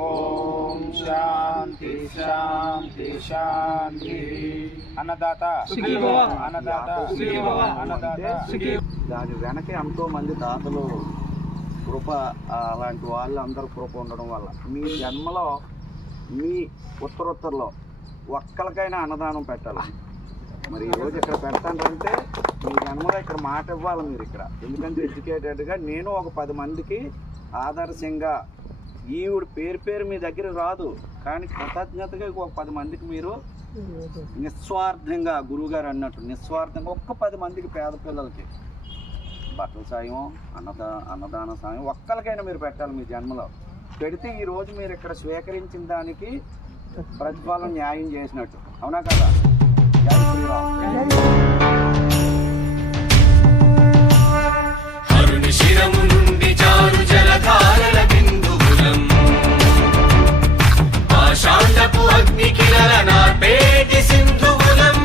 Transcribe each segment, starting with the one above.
ఓం శాంతి శాంతి శాంతి. అన్నదాత అన్నదాత అన్నదాత. దాని వెనక ఎంతో మంది దాతలు కృప, అలాంటి వాళ్ళు అందరూ కృప ఉండడం వల్ల మీ జన్మలో మీ ఉత్తరోత్తరలో ఒక్కరికైనా అన్నదానం పెట్టాలి. మరి ఈరోజు ఇక్కడ పెడతానంటే మీ జన్మలో ఇక్కడ మాట ఇవ్వాలి మీరు ఇక్కడ. ఎందుకంటే ఎడ్యుకేటెడ్గా నేను ఒక 10 మందికి ఆదర్శంగా, ఈవిడ పేరు మీ దగ్గర రాదు కానీ కృతజ్ఞతగా ఒక 10 మందికి మీరు నిస్వార్థంగా, గురువుగారు అన్నట్టు నిస్వార్థంగా ఒక్క 10 మందికి, పేద పిల్లలకి బట్టల సాయం, అన్నదాన సాయం ఒక్కరికైనా మీరు పెట్టాలి మీ జన్మలో. పెడితే ఈరోజు మీరు ఇక్కడ స్వీకరించిన దానికి ప్రతిఫలం న్యాయం చేసినట్టు. అవునా కదా? జై శ్రీరామ్. శిరము నుండి జారు జలధారల బిందువులం, ఆశాంతపు అగ్ని కిరణ నాపేటి సింధువులం.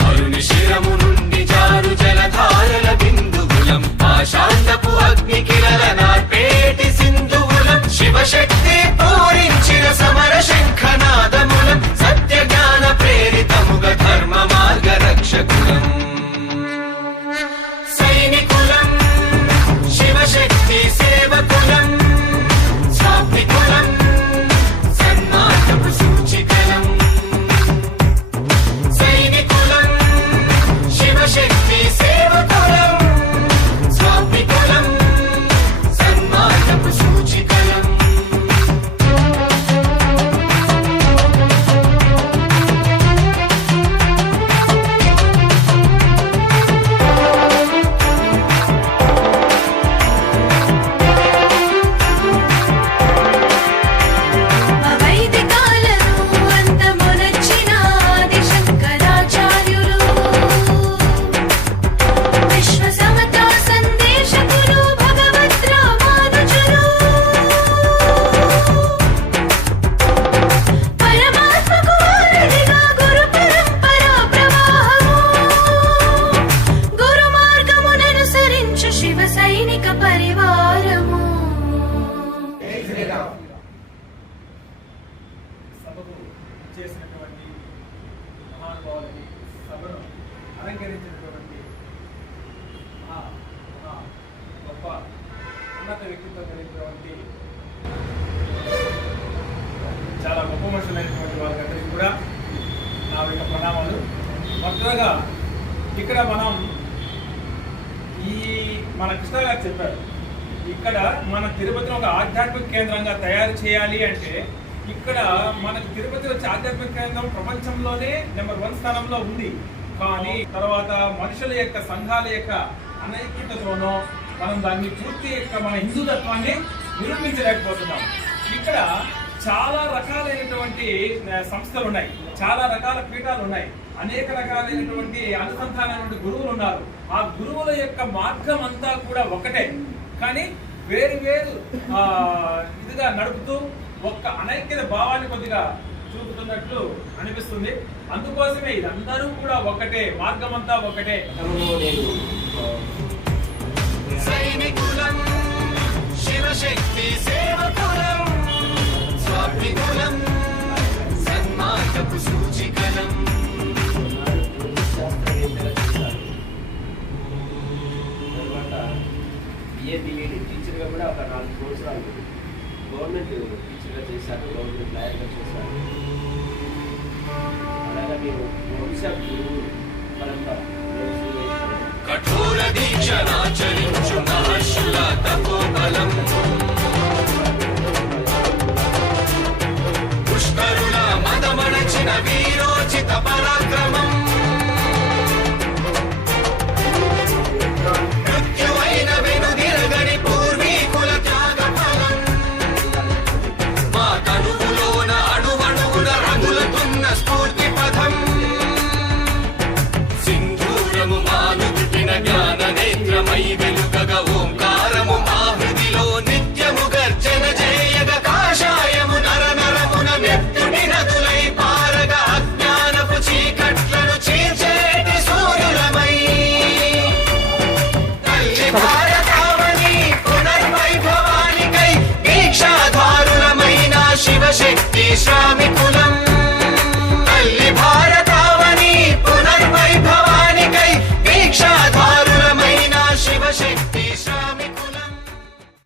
హరుని శిరము నుండి జారు జలధారల బిందువులం, ఆశాంతపు అగ్ని కిరణ నాపేటి సింధువులం. శివశక్తి పూరించిన సమర శంఖనాదములం, సత్య జ్ఞాన ప్రేరితముగ ధర్మ మార్గ రక్షకులం. శివశక్తి సేవకులం, స్వామికులం, సన్మార్గపు సూచికలం. సైనికులం, శివశక్తి సేవకులం, స్వామికులం, సన్మార్గపు సూచికలం. చేసినటువంటి మహానుభావులని, సభను అలంకరించినటువంటి గొప్ప ఉన్నత వ్యక్తిత్వం కలిగినటువంటి చాలా గొప్ప మనుషులైనటువంటి వాళ్ళందరికీ కూడా నా యొక్క ప్రణామాలు. మొదటగా ఇక్కడ మన కృష్ణ గారు చెప్పారు, ఇక్కడ మన తిరుపతిని ఒక ఆధ్యాత్మిక కేంద్రంగా తయారు చేయాలి అంటే ఇక్కడ మనకు తిరుపతి వచ్చే ఆధ్యాత్మిక కేంద్రం ప్రపంచంలోనే నెంబర్ 1 స్థానంలో ఉంది. కానీ తర్వాత మనుషుల యొక్క సంఘాల యొక్క అనైక్యతతోనో మనం దాన్ని పూర్తి మన హిందూ తత్వాన్ని నిరూపించలేకపోతున్నాం. ఇక్కడ చాలా రకాలైనటువంటి సంస్థలు ఉన్నాయి, చాలా రకాల పీఠాలు ఉన్నాయి, అనేక రకాలైనటువంటి అనుసంధానమైనటువంటి గురువులు ఉన్నారు. ఆ గురువుల యొక్క మార్గం అంతా కూడా ఒకటే, కానీ వేరు వేరు ఇదిగా నడుపుతూ ఒక్క అనైక్యత భావాన్ని కొద్దిగా చూపుతున్నట్లు అనిపిస్తుంది. అందుకోసమే ఇదందరూ కూడా ఒకటే, మార్గం అంతా ఒకటే. సైనికులం, శివశక్తి సేవకులం, స్వామికులం, సన్మార్గపు సూచికలం. బిఏ టీచర్గా కూడా ఒక 4 సంవత్సరాలు గవర్నమెంట్ టీచర్గా చేశారు, గవర్నమెంట్ లాయర్గా చేశారు. అలాగే మీరు వంశ గురువు పరంపర కఠోర దీక్షనాచరించు మహర్షుల తపోబలం, పుష్కరుల మదమణచిన వీరోచిత పరాక్రమం, మృత్యువైన వెనుదిరగని పూర్వీకుల త్యాగ ఫలం. మా తనువులోన అణువణువున రగులుతున్న స్ఫూర్తి పథం, సింధూరము మానుదిన జ్ఞాన నేత్రమై వెలుగగా ఓంకారము మా హృదిలో నిత్యము గర్జన చేయగ కాషాయము నర నరమున నెత్తుడి నదులై పారగ అజ్ఞ శ్రామికులం